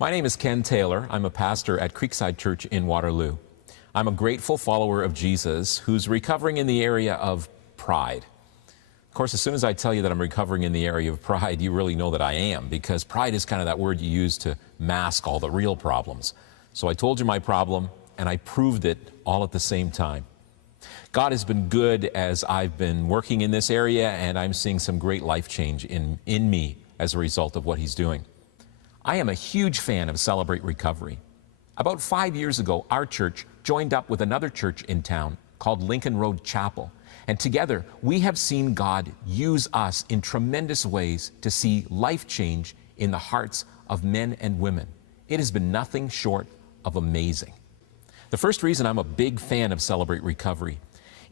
My name is Ken Taylor. I'm a pastor at Creekside Church in Waterloo. I'm a grateful follower of Jesus who's recovering in the area of pride. Of course, as soon as I tell you that I'm recovering in the area of pride, you really know that I am, because pride is kind of that word you use to mask all the real problems. So I told you my problem, and I proved it all at the same time. God has been good as I've been working in this area, and I'm seeing some great life change in me as a result of what He's doing. I am a huge fan of Celebrate Recovery. About 5 years ago, our church joined up with another church in town called Lincoln Road Chapel. And together, we have seen God use us in tremendous ways to see life change in the hearts of men and women. It has been nothing short of amazing. The first reason I'm a big fan of Celebrate Recovery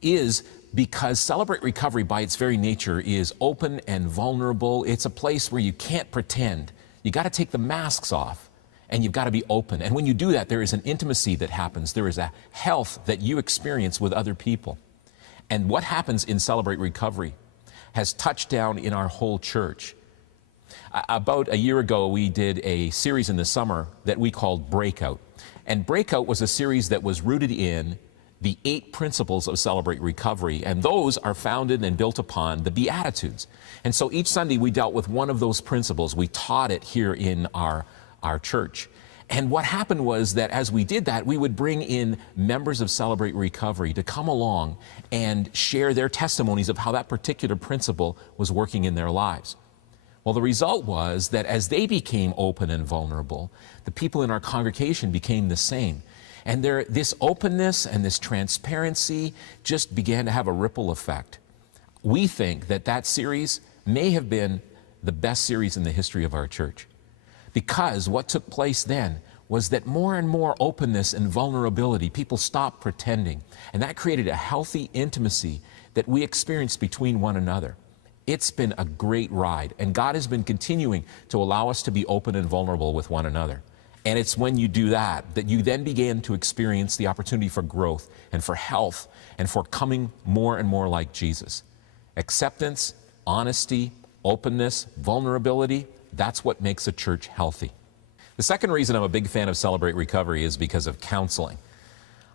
is because Celebrate Recovery, by its very nature, is open and vulnerable. It's a place where you can't pretend. You got to take the masks off, and you've got to be open. And when you do that, there is an intimacy that happens. There is a health that you experience with other people. And what happens in Celebrate Recovery has touched down in our whole church. About a year ago, we did a series in the summer that we called Breakout. And Breakout was a series that was rooted in the 8 principles of Celebrate Recovery, and those are founded and built upon the Beatitudes. And so each Sunday we dealt with one of those principles. We taught it here in our church. And what happened was that as we did that, we would bring in members of Celebrate Recovery to come along and share their testimonies of how that particular principle was working in their lives. Well, the result was that as they became open and vulnerable, the people in our congregation became the same. And this openness and this transparency just began to have a ripple effect. We think that that series may have been the best series in the history of our church, because what took place then was that more and more openness and vulnerability, people stopped pretending, and that created a healthy intimacy that we experienced between one another. It's been a great ride, and God has been continuing to allow us to be open and vulnerable with one another. And it's when you do that that you then begin to experience the opportunity for growth and for health and for coming more and more like Jesus. Acceptance, honesty, openness, vulnerability, that's what makes a church healthy. The second reason I'm a big fan of Celebrate Recovery is because of counseling.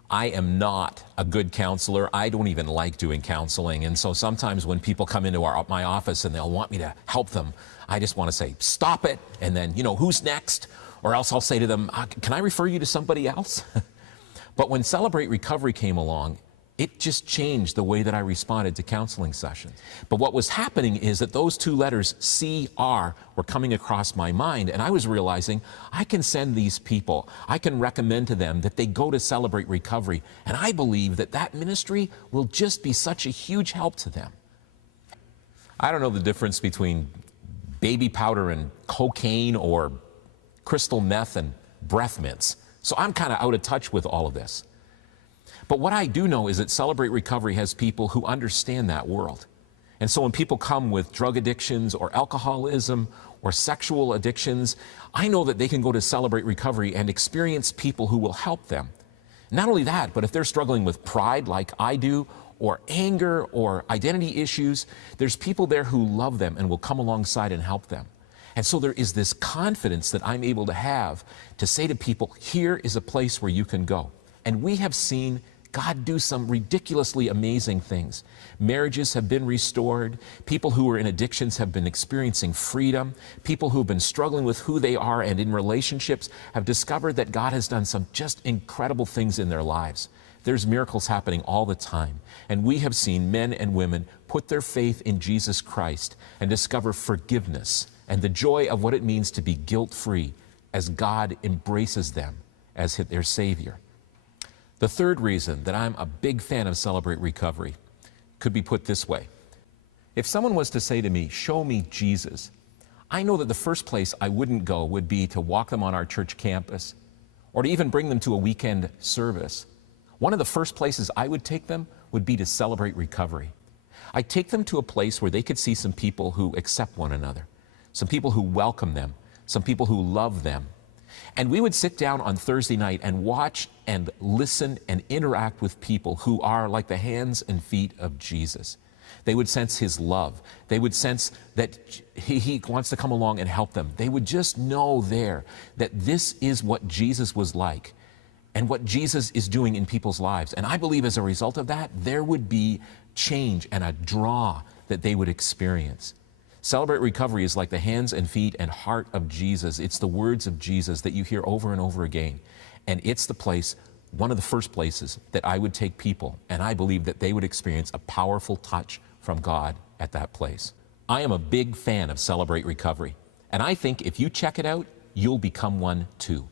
I am not a good counselor. I don't even like doing counseling. And so sometimes when people come into my office and they'll want me to help them, I just want to say, stop it. And then, who's next? Or else I'll say to them, can I refer you to somebody else? But when Celebrate Recovery came along, it just changed the way that I responded to counseling sessions. But what was happening is that those 2 letters, CR, were coming across my mind, and I was realizing I can send these people, I can recommend to them that they go to Celebrate Recovery, and I believe that that ministry will just be such a huge help to them. I don't know the difference between baby powder and cocaine or crystal meth and breath mints, so I'm kind of out of touch with all of this. But what I do know is that Celebrate Recovery has people who understand that world. And so when people come with drug addictions or alcoholism or sexual addictions, I know that they can go to Celebrate Recovery and experience people who will help them. Not only that, but if they're struggling with pride like I do, or anger or identity issues, there's people there who love them and will come alongside and help them. And so there is this confidence that I'm able to have to say to people, here is a place where you can go. And we have seen God do some ridiculously amazing things. Marriages have been restored. People who are in addictions have been experiencing freedom. People who have been struggling with who they are and in relationships have discovered that God has done some just incredible things in their lives. There's miracles happening all the time. And we have seen men and women put their faith in Jesus Christ and discover forgiveness and the joy of what it means to be guilt-free as God embraces them as their Savior. The third reason that I'm a big fan of Celebrate Recovery could be put this way. If someone was to say to me, show me Jesus, I know that the first place I wouldn't go would be to walk them on our church campus or to even bring them to a weekend service. One of the first places I would take them would be to Celebrate Recovery. I'd take them to a place where they could see some people who accept one another, some people who welcome them, some people who love them. And we would sit down on Thursday night and watch and listen and interact with people who are like the hands and feet of Jesus. They would sense his love. They would sense that he wants to come along and help them. They would just know there that this is what Jesus was like and what Jesus is doing in people's lives. And I believe as a result of that, there would be change and a draw that they would experience. Celebrate Recovery is like the hands and feet and heart of Jesus. It's the words of Jesus that you hear over and over again. And it's the place, one of the first places that I would take people, and I believe that they would experience a powerful touch from God at that place. I am a big fan of Celebrate Recovery, and I think if you check it out, you'll become one too.